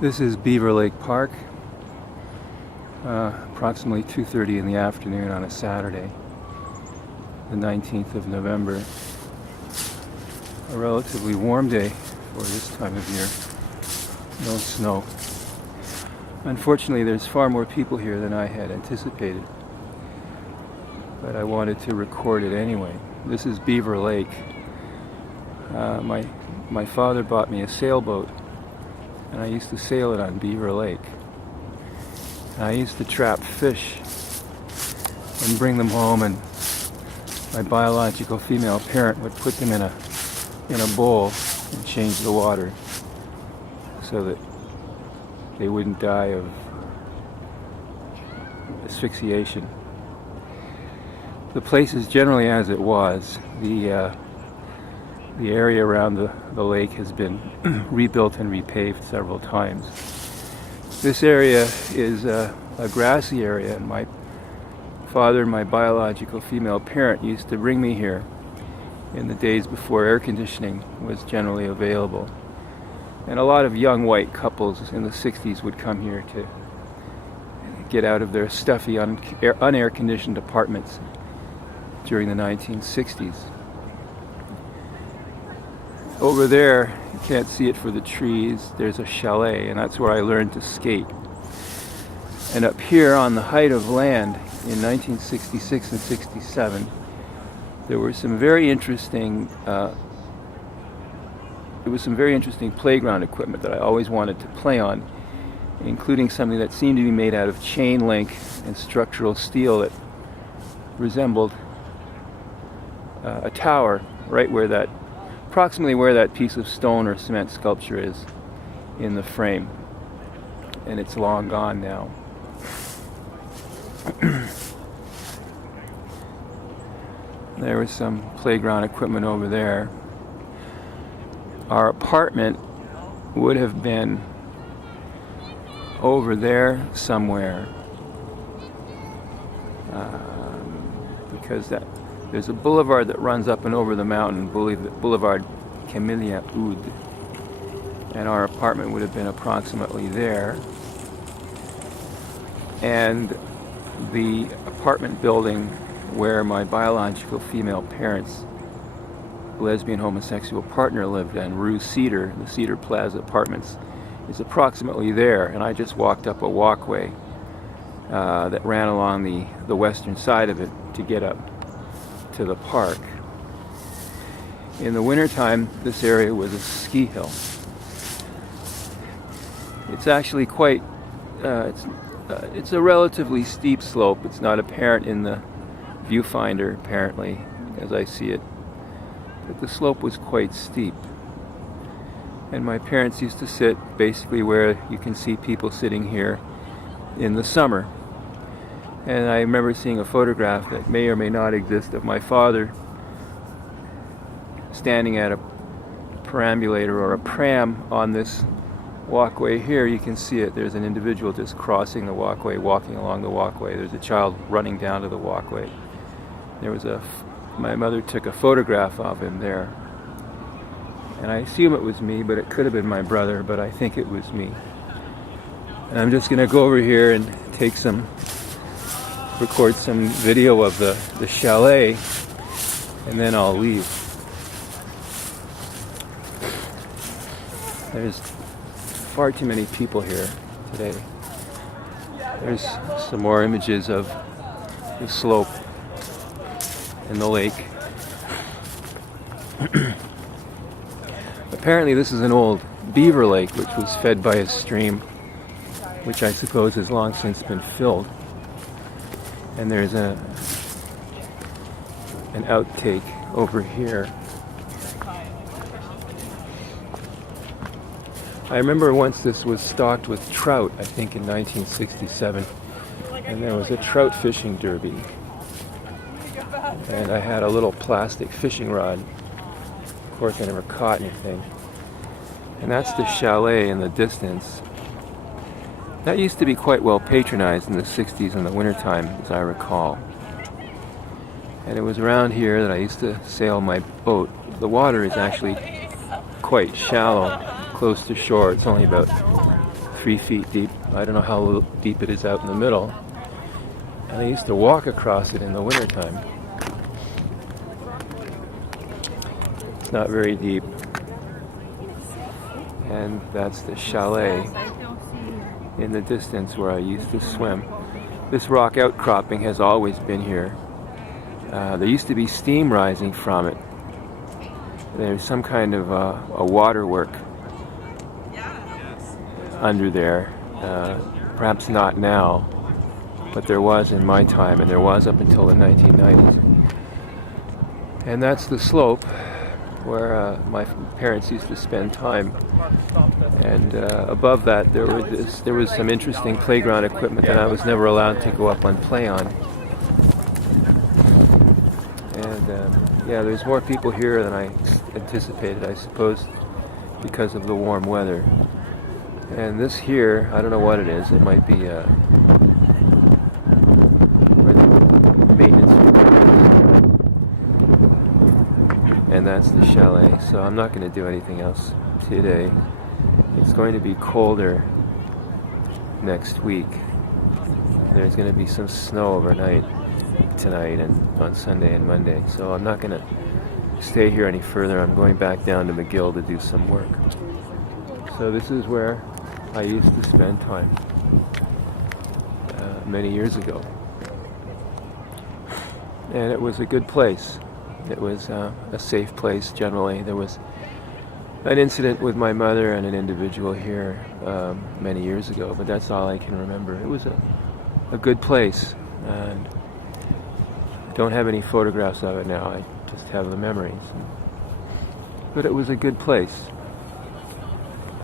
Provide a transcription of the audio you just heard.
This is Beaver Lake Park, approximately 2:30 in the afternoon on a Saturday, the 19th of November. A relatively warm day for this time of year. No snow. Unfortunately, there's far more people here than I had anticipated, but I wanted to record it anyway. This is Beaver Lake. My father bought me a sailboat, and I used to sail it on Beaver Lake. And I used to trap fish and bring them home, and my biological female parent would put them in a bowl and change the water so that they wouldn't die of asphyxiation. The place is generally as it was. The area around the lake has been rebuilt and repaved several times. This area is a grassy area, and my father and my biological female parent used to bring me here in the days before air conditioning was generally available. And a lot of young white couples in the 60s would come here to get out of their stuffy, unair-conditioned apartments during the 1960s. Over there, you can't see it for the trees, there's a chalet, and that's where I learned to skate. And up here on the height of land in 1966 and 67, there were some very interesting playground equipment that I always wanted to play on, including something that seemed to be made out of chain link and structural steel that resembled a tower, right where approximately where that piece of stone or cement sculpture is in the frame. And it's long gone now. There was some playground equipment over there. Our apartment would have been over there somewhere, because there's a boulevard that runs up and over the mountain, Boulevard Camellia Oud, and our apartment would have been approximately there. And the apartment building where my biological female parents' lesbian homosexual partner lived in, Rue Cedar, the Cedar Plaza Apartments, is approximately there. And I just walked up a walkway that ran along the western side of it to get up to the park. In the wintertime, this area was a ski hill. It's actually quite, it's a relatively steep slope. It's not apparent in the viewfinder, apparently, as I see it. But the slope was quite steep. And my parents used to sit basically where you can see people sitting here in the summer. And I remember seeing a photograph that may or may not exist of my father standing at a perambulator or a pram on this walkway here. You can see it. There's an individual just crossing the walkway, walking along the walkway. There's a child running down to the walkway. My mother took a photograph of him there. And I assume it was me, but it could have been my brother, but I think it was me. And I'm just going to go over here and record some video of the chalet, and then I'll leave. There's far too many people here today. There's some more images of the slope and the lake. Apparently this is an old beaver lake which was fed by a stream which I suppose has long since been filled. And there's an outtake over here. I remember once this was stocked with trout, I think in 1967, and there was a trout fishing derby. And I had a little plastic fishing rod. Of course I never caught anything. And that's the chalet in the distance. That used to be quite well patronized in the 60s in the wintertime, as I recall. And it was around here that I used to sail my boat. The water is actually quite shallow, close to shore. It's only about 3 feet deep. I don't know how deep it is out in the middle. And I used to walk across it in the wintertime. It's not very deep. And that's the chalet in the distance where I used to swim. This rock outcropping has always been here. There used to be steam rising from it. There's some kind of a waterwork under there. Perhaps not now, but there was in my time, and there was up until the 1990s. And that's the slope where my parents used to spend time. And above that there was some interesting playground equipment that I was never allowed to go up and play on. And yeah, there's more people here than I anticipated, I suppose, because of the warm weather. And this here, I don't know what it is. It might be maintenance. And that's the chalet. So I'm not going to do anything else today. It's going to be colder next week. There's going to be some snow overnight tonight and on Sunday and Monday. So I'm not going to stay here any further. I'm going back down to McGill to do some work. So this is where I used to spend time many years ago. And it was a good place. It was a safe place generally. There was an incident with my mother and an individual here many years ago, but that's all I can remember. It was a good place, and I don't have any photographs of it now. I just have the memories. But it was a good place.